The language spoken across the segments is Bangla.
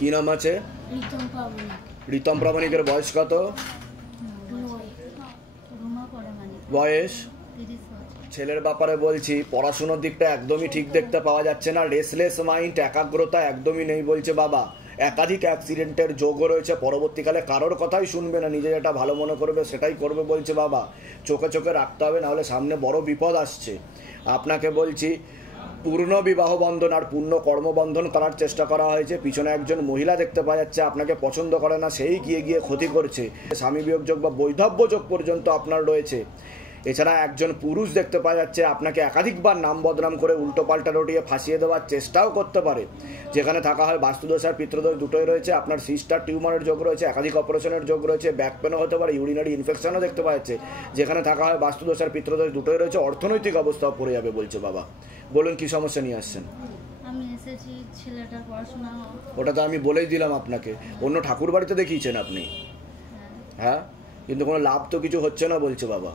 কি নাম আছে? রিতম প্রামাণিকের বয়স কত? বয়স? ছেলের ব্যাপারে বলছি, পড়াশোনার দিকটা একদমই ঠিক দেখতে পাওয়া যাচ্ছে না, রেসলেস মাইন্ড, একাগ্রতা একদমই নেই বলছে বাবা। একাধিক অ্যাক্সিডেন্টের যোগও রয়েছে, পরবর্তীকালে কারোর কথাই শুনবে না, নিজে যেটা ভালো মনে করবে সেটাই করবে বলছে বাবা। চোখে চোখে রাখতে হবে, নাহলে সামনে বড় বিপদ আসছে। আপনাকে বলছি, পূর্ণ বিবাহ বন্ধন আর পূর্ণ কর্মবন্ধন করার চেষ্টা করা হয়েছে, পিছনে একজন মহিলা দেখতে পাওয়া যাচ্ছে, আপনাকে পছন্দ করে না, সেই গিয়ে গিয়ে ক্ষতি করছে। স্বামী বিয়োগ যোগ বা বৈধব্য যোগ পর্যন্ত আপনার রয়েছে। এছাড়া একজন পুরুষ দেখতে পাওয়া যাচ্ছে, আপনাকে একাধিকবার নাম বদনাম করে উল্টো পাল্টা রটিয়ে ফাঁসিয়ে দেওয়ার চেষ্টাও করতে পারে। যেখানে থাকা হয় বাস্তুদোষ আর পিতৃদোষ দুটোই রয়েছে, আপনার সিস্টার টিউমারের যোগ রয়েছে, একাধিক অপারেশনের যোগ রয়েছে, ব্যাক পেনও হতে পারে, ইউরিনারি ইনফেকশনও দেখতে পাওয়া যাচ্ছে। যেখানে থাকা হয় বাস্তুদোষ আর পিতৃদোষ দুটোই রয়েছে, অর্থনৈতিক অবস্থাও পড়ে যাবে বলছে বাবা। বলুন কি সমস্যা নিয়ে আসছেন? আমি এসেছি ছেলেটার পড়াশোনা। ওটা তো আমি বলেই দিলাম আপনাকে, অন্য ঠাকুর বাড়িতে দেখিয়েছেন আপনি। হ্যাঁ, কিন্তু কোনো লাভ তো কিছু হচ্ছে না বলছে বাবা।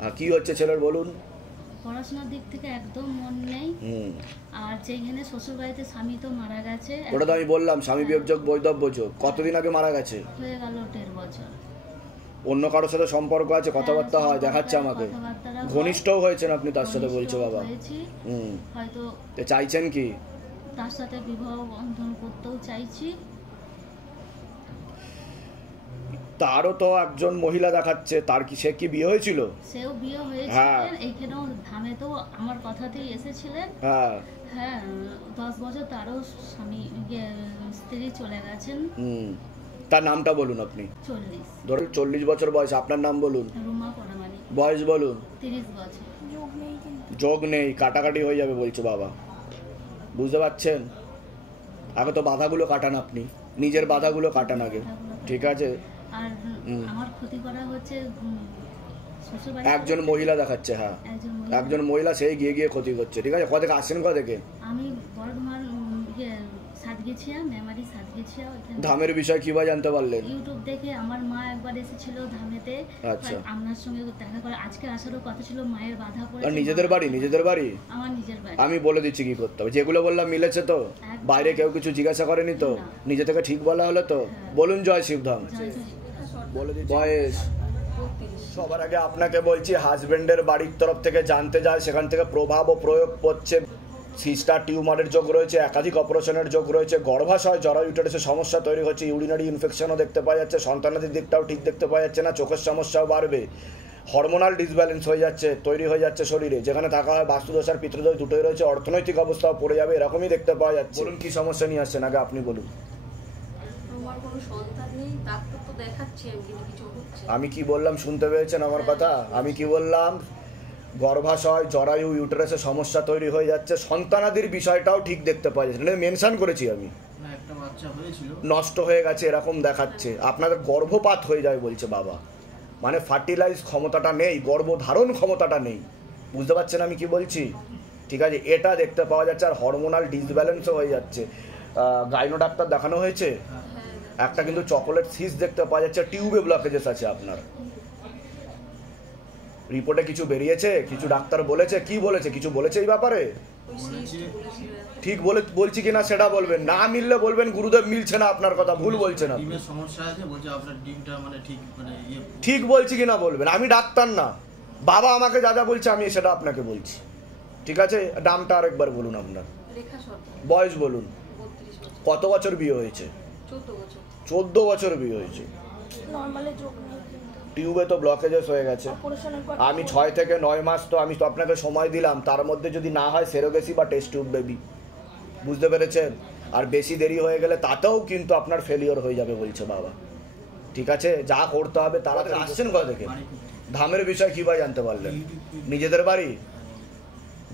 হ্যাঁ, কি হচ্ছে ছেলের বলুন? পড়াশোনার দিক থেকে একদম মন নেই। আর যেখানে শ্বশুর বাড়িতে স্বামী তো মারা গেছে। ওটা তো আমি বললাম, স্বামী বিয়োগ যোগ বৈধব্য যোগ। কতদিন আগে মারা গেছে? হয়ে গেল 1.5 বছর। অন্য কারোর সাথে সম্পর্ক আছে, কথাবার্তা হয়, দেখাচ্ছে আমাকে, ঘনিষ্ঠও হয়েছেন আপনি তার সাথে বলছে বাবা। হয়তো চাইছেন কি? তার সাথে বিবাহ বন্ধন করতেও চাইছি। তারও তো একজন মহিলা দেখাচ্ছে, তার কি সে কি বিয়ে হয়েছিল? সেও বিয়ে হয়েছিল, এইখানেও ধামে তো আমার কথাতেই এসেছিলেন। হ্যাঁ হ্যাঁ, 10 বছর তারও স্বামী স্ত্রী চলে গেছেন। তার নামটা বলুন আপনি। 40। ধরুন 40 বছর বয়স, আপনার নাম বলুন। রুমা পরামানিক। বয়স বলুন। 30 বছর। যোগ নেই, কাটাকাটি হয়ে যাবে বলছে বাবা। বুঝতে পারছেন? আগে তো বাধাগুলো কাটান, আপনি নিজের বাধাগুলো কাটান আগে, ঠিক আছে? আর আমার ক্ষতি করা হচ্ছে একজন মহিলা দেখাচ্ছে। হ্যাঁ, একজন মহিলা, সেই গিয়ে গিয়ে ক্ষতি করছে, ঠিক আছে? কোথা থেকে আসছেন? কোথা থেকে? আমি বর্ধমান সাতগেছিয়া, মেমারি সাতগেছিয়া। ধামের বিষয় কিভাবে জানতে পারলেন? ইউটিউব দেখে। আমার মা একবার এসেছিল ধামেতে। আচ্ছা, আপনার সঙ্গে দেখা করে আজকে আসারও কথা ছিল, মায়ের বাধা পড়ে। আর নিজেদের বাড়ি? নিজেদের বাড়ি? আমার নিজের বাড়ি। আমি বলে দিচ্ছি কি করতে হবে। যেগুলো বললাম মিলেছে তো? বাইরে কেউ কিছু জিজ্ঞাসা করেনি তো? নিজে থেকে ঠিক বলা হলো তো? বলুন জয় শিবধাম। বলে দিচ্ছি। বয়স? সবার আগে আপনাকে বলছি, হাজবেন্ডের বাড়ির তরফ থেকে জানতে যায়, সেখান থেকে প্রভাব ও প্রয়োগ করছে। সিস্টার টিউমারের যোগ রয়েছে, একাধিক অপারেশনের যোগ রয়েছে, গর্ভাশয় জরা ইউটারাসের সমস্যা তৈরি হচ্ছে, ইউরিনারি ইনফেকশনও দেখতে পাওয়া যাচ্ছে, সন্তানাদির দিকটাও ঠিক দেখতে পাওয়া যাচ্ছে না, চোখের সমস্যাও বাড়বে, হরমোনাল ডিসব্যালেন্স হয়ে যাচ্ছে, তৈরি হয়ে যাচ্ছে শরীরে। যেখানে থাকা হয় বাস্তুদোষ আর পিতৃদোষ দুটোই রয়েছে, অর্থনৈতিক অবস্থাও পড়ে যাবে, এরকমই দেখতে পাওয়া যাচ্ছে। বলুন কি সমস্যা নিয়ে আসছেন, আগে আপনি বলুন। আমি কি বললাম শুনতে পেয়েছেন আমার কথা? আমি কি বললাম? গর্ভাশয় জরায়ু ইউটারাসের সমস্যা তৈরি হয়ে যাচ্ছে, সন্তানাদির বিষয়টাও ঠিক দেখতে পাওয়া যাচ্ছে, মেনশন করেছি আমি। নষ্ট হয়ে গেছে এরকম দেখাচ্ছে, আপনাদের গর্ভপাত হয়ে যায় বলছে বাবা। মানে ফার্টিলাইজ ক্ষমতাটা নেই, গর্ভধারণ ক্ষমতাটা নেই। বুঝতে পারছেন আমি কি বলছি? ঠিক আছে, এটা দেখতে পাওয়া যাচ্ছে। আর হরমোনাল ডিসব্যালেন্সও হয়ে যাচ্ছে। গাইনো ডাক্তার দেখানো হয়েছে? একটা কিন্তু চকোলেট সিস দেখতে পাওয়া যাচ্ছে, টিউবে ব্লকেজেস আছে আপনার। রিপোর্টে কিছু বেরিয়েছে? কিছু ডাক্তার বলেছে? কি বলেছে? কিছু বলেছে এই ব্যাপারে? ঠিক বলছি কিনা সেটা বলবেন, না মিললে বলবেন গুরুদেব মিলছে না আপনার কথা, ভুল বলছেন আপনি। ঠিক বলছি কিনা বলবেন, আমি ডাক্তার না, বাবা আমাকে যা যা বলছে আমি সেটা আপনাকে বলছি, ঠিক আছে? নামটা আরেকবার বলুন আপনার, বয়স বলুন, কত বছর বিয়ে হয়েছে? 14 বছর বিয়ে হয়েছে। টিউবে তো ব্লকেজেস হয়ে গেছে। আমি 6 থেকে 9 মাস তো আমি তো আপনাকে সময় দিলাম, তার মধ্যে যদি না হয় সেরোগেসি বা টেস্ট টিউব বেবি। বুঝতে পেরেছেন? আর বেশি দেরি হয়ে গেলে তাতেও কিন্তু আপনার ফেলিওর হয়ে যাবে বলছে বাবা, ঠিক আছে? যা করতে হবে তাড়াতাড়ি। আসছেন কোথা থেকে? ধামের বিষয় কীভাবে জানতে পারলেন? নিজেদের বাড়ি?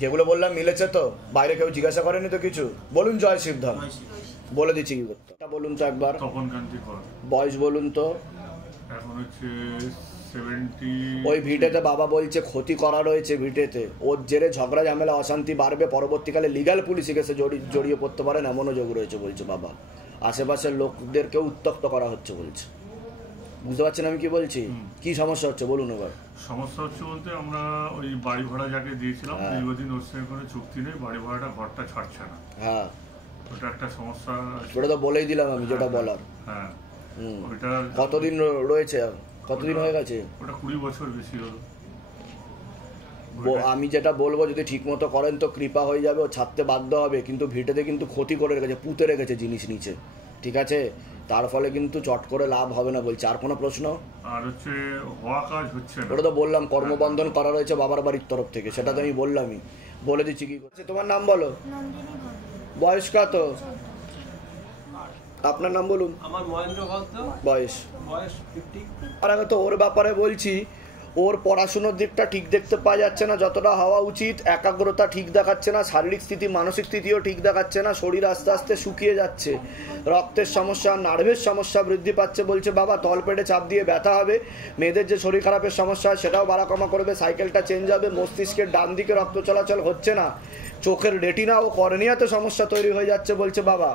যেগুলো বললাম মিলেছে তো? বাইরে কেউ জিজ্ঞাসা করেনি তো কিছু? বলুন জয় শিবধাম। বলে দিচ্ছি কি করতে। বলুন তো একবার। বয়স বলুন তো। ওই ভিটেতে বাবা বলছে ক্ষতি করা রয়েছে ভিটেতে, ওর জেরে ঝগড়া ঝামেলা অশান্তি বাড়বে, পরবর্তীকালে লিগ্যাল পুলিশে কেসে জড়িয়ে পড়তে পারেন, এমনও যোগ রয়েছে বলছে বাবা। আশেপাশের লোকদেরকেও উত্তক্ত করা হচ্ছে বলছে। বুঝতে পারছেন আমি কি বলছি? কি সমস্যা হচ্ছে বলুন এবার। সমস্যা হচ্ছে বলতে আমরা ওই বাড়ি ভাড়া যাকে দিয়েছিলাম দীর্ঘদিন ওর সঙ্গে কোনো চুক্তি নেই, বাড়ি ভাড়াটা ঘরটা ছাড়ছে না। হ্যাঁ, ওটা একটা সমস্যা আছে। ওটা তো বলেই দিলাম আমি যেটা বলার। হ্যাঁ, ওইটা কতদিন রয়েছে, কতদিন হয়ে গেছে? ওটা 20 বছর বেশি হলো। আমি যেটা বলবো যদি ঠিক মতো করেন তো কৃপা হয়ে যাবে, ও ছাড়তে বাধ্য হবে, কিন্তু ভিটেতে কিন্তু ক্ষতি করে রেখেছে, পুঁতে রেখেছে জিনিস নিচে, ঠিক আছে? তার ফলে কিন্তু চট করে লাভ হবে না বলছে। আর কোনো প্রশ্ন? আর হচ্ছে হওয়া কাজ হচ্ছে না। ওটা তো বললাম কর্মবন্ধন করা রয়েছে বাবার বাড়ির তরফ থেকে, সেটা তো আমি বললামই, বলে দিচ্ছি কি করছে। তোমার নাম বলো। বয়স কত? আপনার নাম বলুন। আমার মহেন্দ্র ভক্ত। বয়স 50। আর আগে তো ওর ব্যাপারে বলছি, ওর পড়াশুনোর দিকটা ঠিক দেখতে পাওয়া যাচ্ছে না যতটা হওয়া উচিত, একাগ্রতা ঠিক দেখাচ্ছে না, শারীরিক স্থিতি মানসিক স্থিতিও ঠিক দেখাচ্ছে না, শরীর আস্তে আস্তে শুকিয়ে যাচ্ছে, রক্তের সমস্যা নার্ভের সমস্যা বৃদ্ধি পাচ্ছে। বলছে বাবা তলপেটে চাপ দিয়ে ব্যথা হবে, মেয়েদের যে শরীর খারাপের সমস্যা হয় সেটাও বাড়া কমা করবে, সাইকেলটা চেঞ্জ হবে, মস্তিষ্কের ডান দিকে রক্ত চলাচল হচ্ছে না, চোখের রেটিনা ও কর্নিয়াতে সমস্যা তৈরি হয়ে যাচ্ছে বলছে বাবা।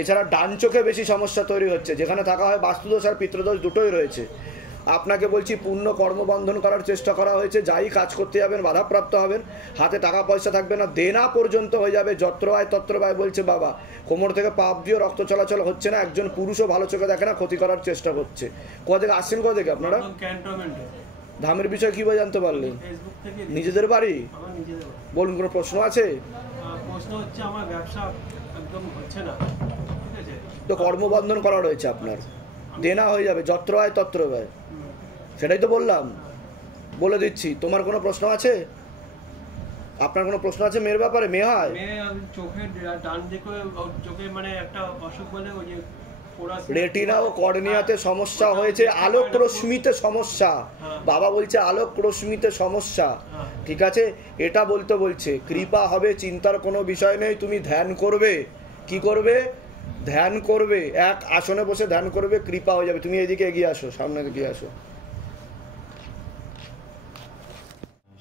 এছাড়া ডান চোখে বেশি সমস্যা তৈরি হচ্ছে, যেখানে থাকা হয় বাস্তুদোষ আর পিতৃদোষ দুটোই রয়েছে। আপনাকে বলছি পূর্ণ কর্মবন্ধন করার চেষ্টা করা হয়েছে, যাই কাজ করতে যাবেন বাধাপ্রাপ্ত হবেন, হাতে টাকা পয়সা থাকবে না, দেনা পর্যন্ত হয়ে যাবে, যত্র আয় তত্র ব্যয় বলছে বাবা। কোমর থেকে পাপ দিয়েও রক্ত চলাচল হচ্ছে না, একজন পুরুষও ভালো চোখে দেখে না, ক্ষতি করার চেষ্টা করছে। কোথা থেকে আসছেন, কোথা থেকে আপনারা? ধামের বিষয়ে কীভাবে জানতে পারলেন? নিজেদের বাড়ি? বলুন, কোনো প্রশ্ন আছে? প্রশ্ন হচ্ছে আমার ব্যবসা একদম হচ্ছে না, ঠিক আছে? তো কর্মবন্ধন করা রয়েছে আপনার, দেনা হয়ে যাবে, যত্র আয় তত্র ব্যয়, সেটাই তো বললাম, বলে দিচ্ছি। তোমার কোনো প্রশ্ন আছে? আপনার কোনো প্রশ্ন আছে মেয়ের ব্যাপারে? মেয়ে হয় চোখের ডান দিকে চোখে মানে একটা অসুখ বলে ওই যে রেটিনা ও কর্নিয়াতে সমস্যা হয়েছে, আলোক রশ্মিতে সমস্যা, বাবা বলছে আলোক রশ্মিতে সমস্যা, ঠিক আছে? এটা বলছে কৃপা হবে, চিন্তার কোনো বিষয় নেই, তুমি ধ্যান করবে। কি করবে? ধ্যান করবে, এক আসনে বসে ধ্যান করবে, কৃপা হয়ে যাবে। তুমি এদিকে এগিয়ে আসো, সামনে এগিয়ে আসো।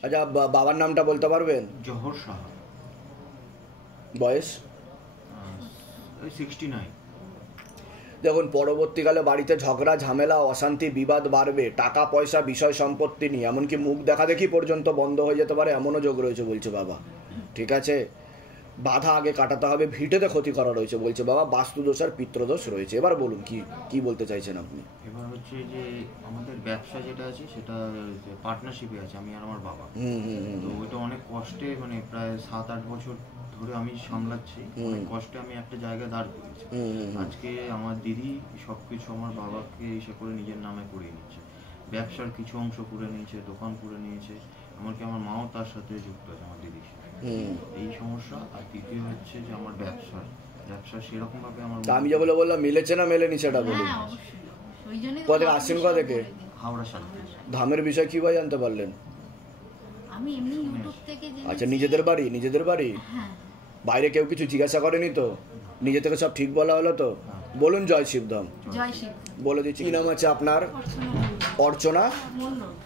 আচ্ছা, বাবার নামটা বলতে পারবেন? জহর সাহা। বয়স? 69। দেখুন, পরবর্তীকালে বাড়িতে ঝগড়া ঝামেলা অশান্তি বিবাদ বাড়বে, টাকা পয়সা বিষয় সম্পত্তি নিয়ে এমনকি মুখ দেখা দেখি পর্যন্ত বন্ধ হয়ে যেতে পারে, এমনও যোগ রয়েছে বলছে বাবা, ঠিক আছে? বাধা আগে কাটাতে হবে, ভিটেতে ক্ষতি করা রয়েছে বলছে বাবা, বাস্তুদোষ আর পিতৃদোষ রয়েছে। এবার বলুন কি বলতে চাইছেন আপনি? এবার হচ্ছে যে আমাদের ব্যবসা যেটা আছে সেটা পার্টনারশিপে আছে, আমি আর আমার বাবা। তো ওইটা অনেক কষ্টে, মানে প্রায় 7-8 বছর ধরে আমি সামলাচ্ছি, অনেক কষ্টে আমি একটা জায়গায় দাঁড় করেছি। আজকে আমার দিদি সবকিছু আমার বাবাকে এসে করে নিজের নামে করিয়ে নিচ্ছে, ব্যবসার কিছু অংশ করে নিয়েছে, দোকান করে নিয়েছে, এমনকি আমার মাও তার সাথে যুক্ত আছে, আমার দিদির সাথে। এই সমস্যা। আর দ্বিতীয় হচ্ছে যে আমার ব্যবসা সেরকম ভাবে আমার, আমি যেগুলো বললাম মিলেছে না মেলেনি সেটা বলুন। কোথা থেকে আসছেন, কোথা থেকে? হাওড়া সাথে। ধামের বিষয় কিভাবে জানতে পারলেন? আমি এমনি ইউটিউব থেকে আচ্ছা, নিজেদের বাড়ি? বাইরে কেউ কিছু জিজ্ঞাসা করেনি তো? নিজে থেকে সব ঠিক বলা হলো তো? বলুন জয় শিবধাম। জয় শিব। বলে দিচ্ছি। কি নাম আছে আপনার? অর্চনা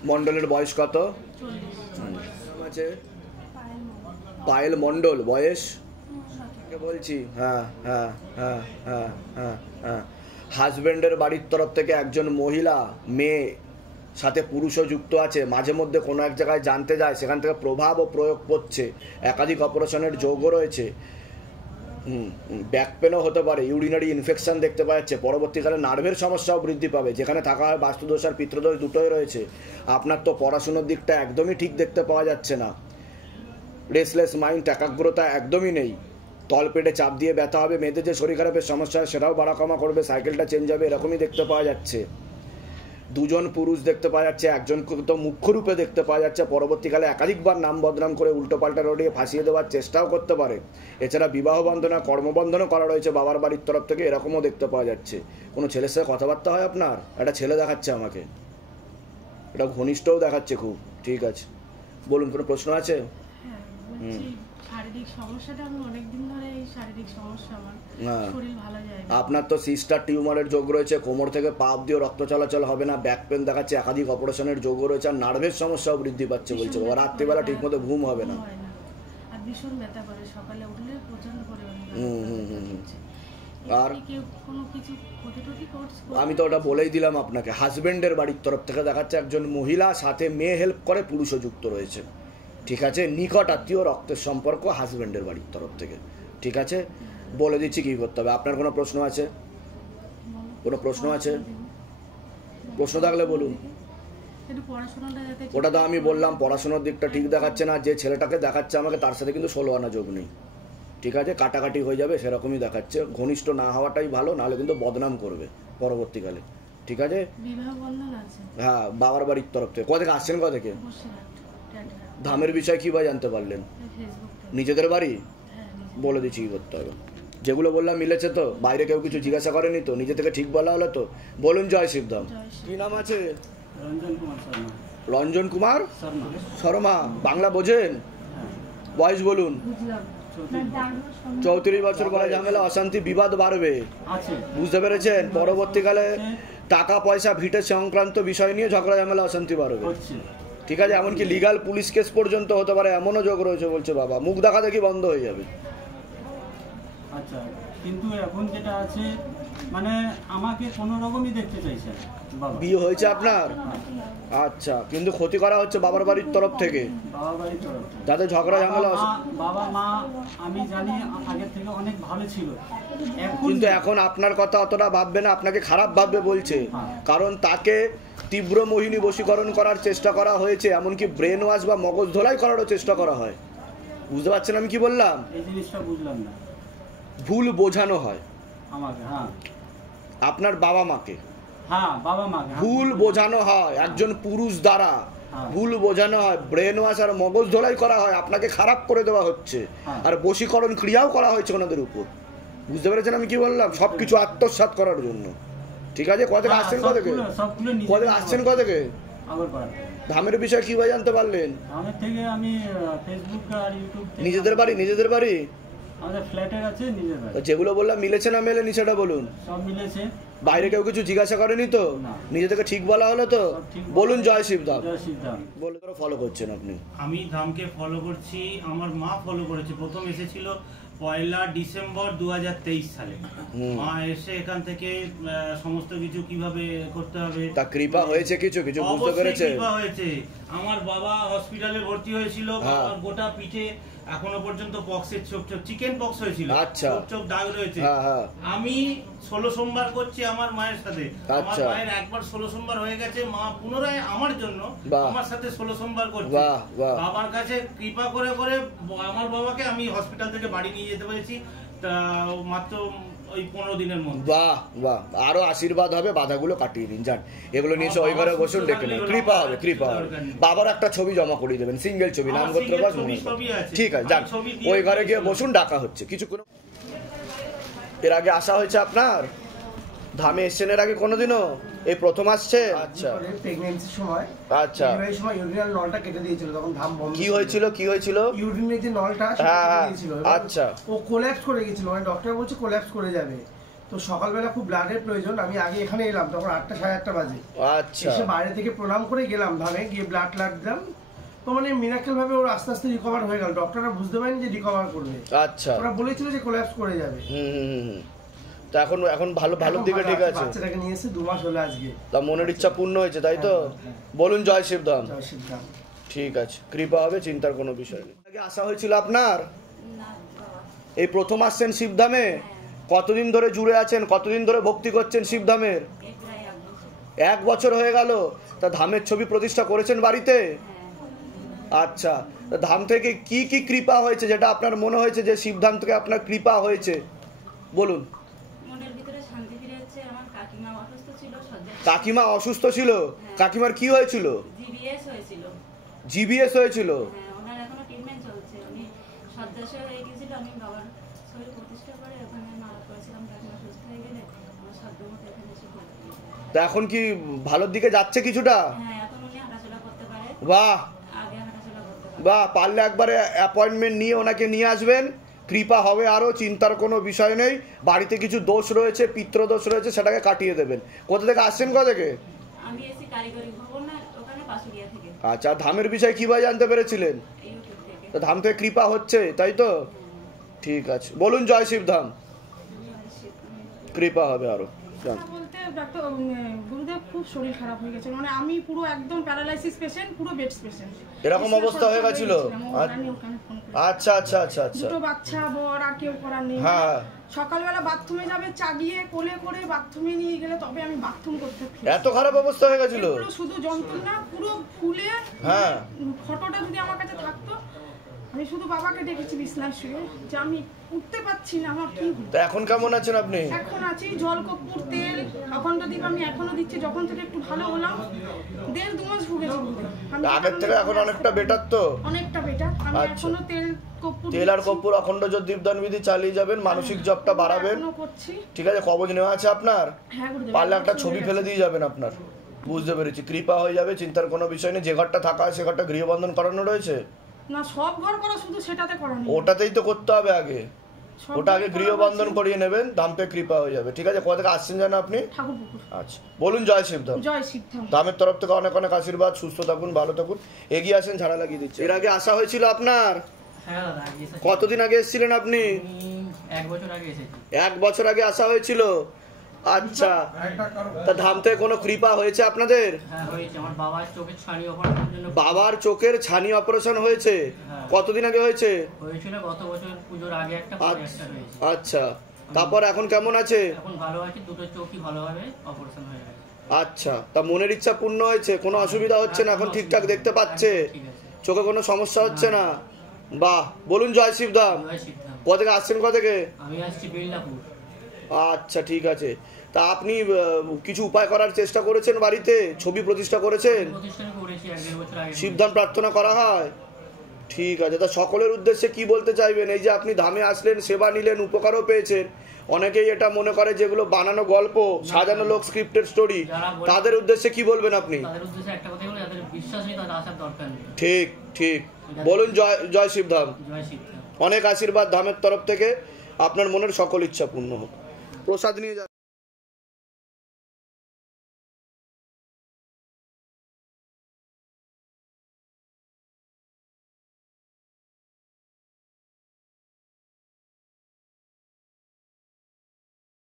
মণ্ডলের। বয়স কত? 40। আছে পায়েল মণ্ডল। বয়স? বলছি হাজবেন্ডের বাড়ির তরফ থেকে একজন মহিলা মেয়ে সাথে পুরুষও যুক্ত আছে, মাঝে মধ্যে কোনো এক জায়গায় জানতে যায়, সেখান থেকে প্রভাব ও প্রয়োগ করছে, একাধিক অপারেশনের যোগও রয়েছে, ব্যাক পেনও হতে পারে, ইউরিনারি ইনফেকশন দেখতে পাওয়া যাচ্ছে, পরবর্তীকালে নার্ভের সমস্যাও বৃদ্ধি পাবে, যেখানে থাকা হয় বাস্তুদোষ আর পিতৃদোষ দুটোই রয়েছে। আপনার তো পড়াশুনোর দিকটা একদমই ঠিক দেখতে পাওয়া যাচ্ছে না, রেসলেস মাইন্ড, একাগ্রতা একদমই নেই, তলপেটে চাপ দিয়ে ব্যথা হবে, মেয়েদের যে শরীর খারাপের সমস্যা হয় সেটাও বাড়া কমা করবে, সাইকেলটা চেঞ্জ হবে, এরকমই দেখতে পাওয়া যাচ্ছে। দুজন পুরুষ দেখতে পাওয়া যাচ্ছে, একজনকে তো মুখ্য রূপে দেখতে পাওয়া যাচ্ছে, পরবর্তীকালে একাধিকবার নাম বদনাম করে উল্টোপাল্টা রোডে ফাঁসিয়ে দেওয়ার চেষ্টাও করতে পারে। এছাড়া বিবাহ বন্ধনা কর্মবন্ধনও করা রয়েছে বাবার বাড়ির তরফ থেকে, এরকমও দেখতে পাওয়া যাচ্ছে। কোনো ছেলের সাথে কথাবার্তা হয় আপনার? একটা ছেলে দেখাচ্ছে আমাকে, এটা ঘনিষ্ঠও দেখাচ্ছে খুব, ঠিক আছে। বলুন, কোনো প্রশ্ন আছে? শারীরিক সমস্যাটা আমি অনেকদিন ধরে, এই শারীরিক সমস্যা আমার, শরীর ভালো যায় না। আপনার তো সিস্টার টিউমারের যোগ রয়েছে, কোমর থেকে পাপ দিয়ে রক্ত চলাচল হবে না, ব্যাক পেন দেখাচ্ছে, একাধিক অপারেশনের যোগ রয়েছে, আর নার্ভের সমস্যাও বৃদ্ধি পাচ্ছে বলছে বাবা, রাত্রিবেলা ঠিকমতো ঘুম হবে না, আর ভীষণ ব্যথা করে, সকালে উঠলে প্রচন্ড পরিমাণে। আর আমি তো ওটা বলেই দিলাম আপনাকে, হাজবেন্ডের বাড়ির তরফ থেকে দেখাচ্ছে একজন মহিলা সাথে মেয়ে হেল্প করে, পুরুষও যুক্ত রয়েছে, ঠিক আছে? নিকট আত্মীয় রক্তের সম্পর্ক হাজবেন্ডের বাড়ির তরফ থেকে, ঠিক আছে? বলে দিচ্ছি কি করতে হবে। আপনার কোনো প্রশ্ন আছে? কোনো প্রশ্ন আছে? প্রশ্ন থাকলে বলুন। একটু পড়াশোনাটা যাতে ওটা তো আমি বললাম, পড়াশোনার দিকটা ঠিক দেখাচ্ছে না। যে ছেলেটাকে দেখাচ্ছে আমাকে, তার সাথে কিন্তু 16 আনা যোগ নেই, ঠিক আছে? কাটাকাটি হয়ে যাবে সেরকমই দেখাচ্ছে। ঘনিষ্ঠ না হওয়াটাই ভালো, নাহলে কিন্তু বদনাম করবে পরবর্তীকালে, ঠিক আছে? বিবাহ বন্ধন আছে হ্যাঁ, বাবার বাড়ির তরফ থেকে। কোথা থেকে আসছেন? কোথা থেকে? বসিরহাট, ট্যাটরা, ধামের বিষয় কী বা জানতে পারলেন? ফেসবুক থেকে। নিজেদের বাড়ি? হ্যাঁ, নিজে। বলে দিচ্ছি কী করতে হবে। যেগুলো বললাম মিলেছে তো? বাইরে কেউ কিছু জিজ্ঞাসা করেনি তো? নিজে থেকে ঠিক বলা হলো তো? বলুন জয় শিবধাম। জয় শ্রী- কি নাম আছে? রঞ্জন কুমার শর্মা রঞ্জন কুমার শর্মা শর্মা। বাংলা বোঝেন? বয়স বলুন। 34 বছর বয়স। ঝামেলা, অশান্তি, বিবাদ বাড়বে, আছে বুঝতে পেরেছেন? পরবর্তীকালে টাকা পয়সা ভিটে সংক্রান্ত বিষয় নিয়ে ঝগড়া ঝামেলা অশান্তি বাড়বে, হচ্ছে ঠিক আছে? এমনকি লিগাল পুলিশ কেস পর্যন্ত হতে পারে, এমনও যোগ রয়েছে বলছে বাবা। মুখ দেখা দেখি বন্ধ হয়ে যাবে। আচ্ছা, কিন্তু এখন যেটা আছে মানে আমাকে কোনো রকমই দেখতে চাইছে না বাবা। বিয়ে হয়েছে আপনার? আচ্ছা, কিন্তু ক্ষতি করা হচ্ছে বাবার বাড়ির তরফ থেকে, বাবা বাড়ির তরফ থেকে। যাতে ঝগড়া ঝামেলা বাবা মা আমি জানি আগের থেকে অনেক ভালো ছিল, এখন কিন্তু এখন আপনার কথা অতটা ভাববে না, আপনাকে খারাপ ভাববে বলছে। কারণ তাকে তীব্র মোহিনী বশীকরণ করার চেষ্টা করা হয়েছে, এমনকি ব্রেন ওয়াশ বা মগজ ধোলাই করারও চেষ্টা করা হয়। বুঝতে পারছেন আমি কি বললাম? এই জিনিসটা বুঝলাম না। ভুল বোঝানো হয় আমাকে হ্যাঁ আপনার বাবা মাকে, হ্যাঁ বাবা মাকে ভুল বোঝানো হয় একজন পুরুষ দ্বারা, ভুল বোঝানো হয়, ব্রেন ওয়াশ আর মগজ ধোলাই করা হয়, আপনাকে খারাপ করে দেওয়া হচ্ছে, আর বশীকরণ ক্রিয়াও করা হয়েছে ওনাদের উপর। বুঝতে পেরেছেন আমি কি বললাম? সবকিছু আত্মসাৎ করার জন্য, ঠিক আছে? কোথা থেকে আসছেন? কোথা থেকে? কোথা থেকে আসছেন? কোথা থেকে? আবার পার ধামের বিষয়ে কি ভাই জানতে পারলেন? আমাদের থেকে আমি ফেসবুক আর ইউটিউব থেকে নিজেদের বাড়ি? নিজেদের বাড়ি? আমাদের ফ্ল্যাটের আছে নিজের বাড়ি। তো যেগুলো বললাম মিলেছে না মেলেনি সেটা বলুন। সব মিলেছে। বাইরে কেউ কিছু জিজ্ঞাসা করেনি তো? না। নিজে থেকে ঠিক বলা হলো তো? সব ঠিক বলুন জয় শিবধাম। জয় শ্রীরাম। বলে তো ফলো করছেন আপনি। আমি ধামকে ফলো করছি, আমার মা ফলো করেছে। প্রথম এসেছিল 1 ডিসেম্বর 2023 সালে। মা এসে এখান থেকে সমস্ত কিছু কিভাবে করতে হবে, তা কৃপা হয়েছে, কিছু কিছু বুঝতে অবশ্যই পেরেছে? কৃপা হয়েছে। আমার বাবা হসপিটালে ভর্তি হয়েছিল, হ্যাঁ। বাবার গোটা পিঠে এখনো পর্যন্ত পক্সের ছোপ ছোপ চিকেন পক্স হয়েছিল, আচ্ছা। ছোপ ছোপ দাগ রয়েছে। হ্যাঁ, হ্যাঁ। আমি 16 সোমবার করছি আমার মায়ের সাথে। আমার আচ্ছা। মায়ের একবার 16 সোমবার হয়ে গেছে, মা পুনরায় আমার জন্য বাহ। আমার সাথে 16 সোমবার করছে। বাহ, বাহ। বাবার কাছে কৃপা করে করে আমার বাবাকে আমি হসপিটাল থেকে বাড়ি নিয়ে যেতে পেরেছি, তা মাত্র ওই 15 দিনের মধ্যে। বাহ বাহ, আরো আশীর্বাদ হবে, বাধাগুলো কাটিয়ে দিন। যান, এগুলো নিয়ে এসে ওই ঘরে বসুন, ডেকে নেন। কৃপা হবে, কৃপা হবে। বাবার একটা ছবি জমা করিয়ে দেবেন, সিঙ্গেল ছবি, নাম করতে পারবেন? ঠিক আছে, যান, ওই ঘরে গিয়ে বসুন, ডাকা হচ্ছে কিছুক্ষণ। এর আগে আসা হয়েছে আপনার ধামে? এসছেন এর আগে কোনোদিনও? এই প্রথম আসছে? আচ্ছা প্রেগন্যান্সির সময়, আচ্ছা। ডেলিভারির সময় ইউরিনাল নলটা কেটে দিয়েছিল, তখন ধাম বন্ধ কি ছিল। হয়েছিল? কি হয়েছিল? ইউরিনের যে নলটা সেটা হ্যাঁ, কেটে হ্যাঁ। দিয়েছিল। আচ্ছা। ও কোল্যাপস করে গেছিল, মানে ডক্টর বলছে কোল্যাপস করে যাবে। তো সকালবেলা খুব ব্লাডের প্রয়োজন, আমি আগে এখানে এলাম, তখন 8টা সাড়ে 8টা বাজে। আচ্ছা। এসে বাইরে থেকে প্রণাম করে গেলাম ধামে, গিয়ে ব্লাড দিলাম। তো মানে মিরাকেল ভাবে ওর আস্তে আস্তে রিকভার হয়ে গেল। ডক্টররা বুঝতে পারেনি যে রিকভার করবে, আচ্ছা। ওরা বলেছিল যে কোল্যাপস করে যাবে। তা এখন এখন ভালো ভালো দিকে ঠিক আছে? বাচ্চাটাকে নিয়ে এসে 2 মাস হলো আজকে। তা মনের ইচ্ছা পূর্ণ হয়েছে, তাই তো? বলুন জয় শিবধাম। জয় শিবধাম। ঠিক আছে, কৃপা হবে, চিন্তার কোনো বিষয় নেই। আগে আসা হয়েছিল আপনার? এই প্রথম আসছেন শিবধামে? কতদিন ধরে জুড়ে আছেন? কতদিন ধরে ভক্তি করছেন শিবধামের? 1 বছর হয়ে গেল। তা ধামের ছবি প্রতিষ্ঠা করেছেন বাড়িতে? আচ্ছা, তা ধাম থেকে কি কি কৃপা হয়েছে, যেটা আপনার মনে হয়েছে যে শিবধাম থেকে আপনার কৃপা হয়েছে? বলুন। মনের ভিতরে শান্তি ফিরে যাচ্ছে। আমার কাকিমা অসুস্থ ছিল, কাকিমা অসুস্থ ছিল? কাকিমার কি হয়েছিল? জিবিএস হয়েছিল। জিবিএস হয়েছিল? হ্যাঁ, ওনার এখনো ট্রিটমেন্ট চলছে। উনি শয্যাশায়ী হয়ে গিয়েছিল। আমি বাবার শরীর প্রতিষ্ঠা করে ওখানে মারা করেছিলাম। কাকিমা সুস্থ হয়ে গেলে আমার সাধ্যমতো এখানে এসে ভর্তি। তা এখন কি ভালোর দিকে যাচ্ছে কিছুটা? হ্যাঁ, এখন উনি হাঁটাচলা করতে পারে, বাহ আগে হাঁটাচলা করতে পারে। বাহ, পারলে একবারে অ্যাপয়েন্টমেন্ট নিয়ে ওনাকে নিয়ে আসবেন, কৃপা হবে আরো, চিন্তার কোনো বিষয় নেই। বাড়িতে কিছু দোষ রয়েছে, পিতৃদোষ রয়েছে, সেটাকে কাটিয়ে দেবেন। কোথা থেকে আসছেন? কোথা থেকে? আমি এসি কারিগরি ভবন না, ওখানে পাশুরিয়া থেকে, আচ্ছা, ধামের বিষয়ে কিভাবে জানতে পেরেছিলেন? ইউটিউব থেকে। তো ধাম থেকে কৃপা হচ্ছে, তাই তো? ঠিক আছে, বলুন জয় শিবধাম। কৃপা হবে আরো। যান। কথা বলতে ডাক্তার গুরুদেব খুব শরীর খারাপ হয়ে গেছিল, মানে আমি পুরো একদম প্যারালাইসিস পেশেন্ট, পুরো বেডস পেশেন্ট। এরকম অবস্থা হয়ে গেছিল? আমি ওখানে ফোন করে আচ্ছা আচ্ছা আচ্ছা আচ্ছা, দুটো বাচ্চা, বর, আর কেউ করার নেই। হ্যাঁ, সকালবেলা বাথরুমে যাবে, চাগিয়ে কোলে করে বাথরুমে নিয়ে গেলে তবে আমি বাথরুম করতে পারি। এত খারাপ অবস্থা হয়ে গেছিল? পুরো শুধু যন্ত্রণা, পুরো ফুলে। হ্যাঁ, ফটোটা যদি আমার কাছে থাকতো, আমি শুধু বাবাকে দেখেছি বিছনায় শুয়ে যে আমি উঠতে পারছি না, আমার কি। তো এখন কেমন আছেন আপনি? এখন আছি, জল, কর্পূর, তেল, অখণ্ড দ্বীপ আমি এখনো দিচ্ছি। যখন থেকে একটু ভালো হলাম, 1.5-2 মাস ভুগেছি। আগের থেকে এখন অনেকটা বেটার তো? অনেকটা বেটার। আমি এখনো তেল, কর্পূর, তেল আর কর্পূর অখণ্ড দীপদান বিধি চালিয়ে যাবেন, মানসিক জপটা বাড়াবেন, ঠিক আছে? কবজ নেওয়া আছে আপনার? হ্যাঁ গুরুদেব। পারলে একটা ছবি ফেলে দিয়ে যাবেন আপনার। বুঝতে পেরেছি, কৃপা হয়ে যাবে, চিন্তার কোনো বিষয় নেই। যে ঘরটা থাকা হয় সে ঘরটা গৃহবন্ধন করানো রয়েছে না, সব ঘর করা, শুধু সেটাতে করা নেই। ওটাতেই তো করতে হবে আগে, ওটা আগে গৃহবন্ধন করিয়ে নেবেন, দাম্পে কৃপা হয়ে যাবে, ঠিক আছে? কোথা থেকে আসছেন জানেন আপনি? ঠাকুরপুকুর। আচ্ছা, বলুন জয় শিবধাম। জয় শিবধাম। ধামের তরফ থেকে অনেক অনেক আশীর্বাদ, সুস্থ থাকুন, ভালো থাকুন, এগিয়ে আসেন, ঝাড়া লাগিয়ে দিচ্ছে। এর আগে আসা হয়েছিল আপনার? হ্যাঁ দাদা, কতদিন আগে এসেছিলেন আপনি? 1 বছর আগে এসেছি। 1 বছর আগে আসা হয়েছিল, আচ্ছা। তা ধাম থেকে কোনো কৃপা হয়েছে আপনাদের? হ্যাঁ হয়েছে, আমার বাবার চোখের ছানি অপারেশনের জন্য। বাবার চোখের ছানি অপারেশন হয়েছে? কতদিন আগে হয়েছে? হয়েছিল গত বছর পুজোর আগে একটা, পরে একটা হয়েছে। আচ্ছা, তারপর এখন কেমন আছে? এখন ভালো আছে, দুটো চোখই ভালোভাবে অপারেশন হয়ে গেছে। আচ্ছা, তা মনের ইচ্ছা পূর্ণ হয়েছে? কোনো অসুবিধা হচ্ছে না? এখন ঠিকঠাক দেখতে পাচ্ছে? চোখে কোনো সমস্যা হচ্ছে না? বাহ, বলুন জয় শিবধাম। জয় শিবধাম। কোথা থেকে আসছেন? কোথা থেকে? আমি আসছি বেল্লাপুর। আচ্ছা, ঠিক আছে। তা আপনি কিছু উপায় করার চেষ্টা করেছেন? বাড়িতে ছবি প্রতিষ্ঠা করেছেন? প্রতিষ্ঠা করেছি 1.5 বছর আগে। শিবধাম প্রার্থনা করা হয়? ঠিক আছে। তা সকলের উদ্দেশ্যে কি বলতে চাইবেন? এই যে আপনি ধামে আসলেন, সেবা নিলেন, উপকারও পেয়েছেন, অনেকেই এটা মনে করে যেগুলো বানানো গল্প, সাজানো লোক, স্ক্রিপ্টেড স্টোরি, তাদের উদ্দেশ্যে কি বলবেন আপনি? তাদের উদ্দেশ্যে একটা কথাই বলি, যাদের বিশ্বাস নেই তাদের আসার দরকার নেই। ঠিক ঠিক, বলুন জয় জয় শিবধাম। জয় শিবধাম। অনেক আশীর্বাদ ধামের তরফ থেকে, আপনার মনের সকল ইচ্ছা পূর্ণ হোক। প্রসাদ নিয়ে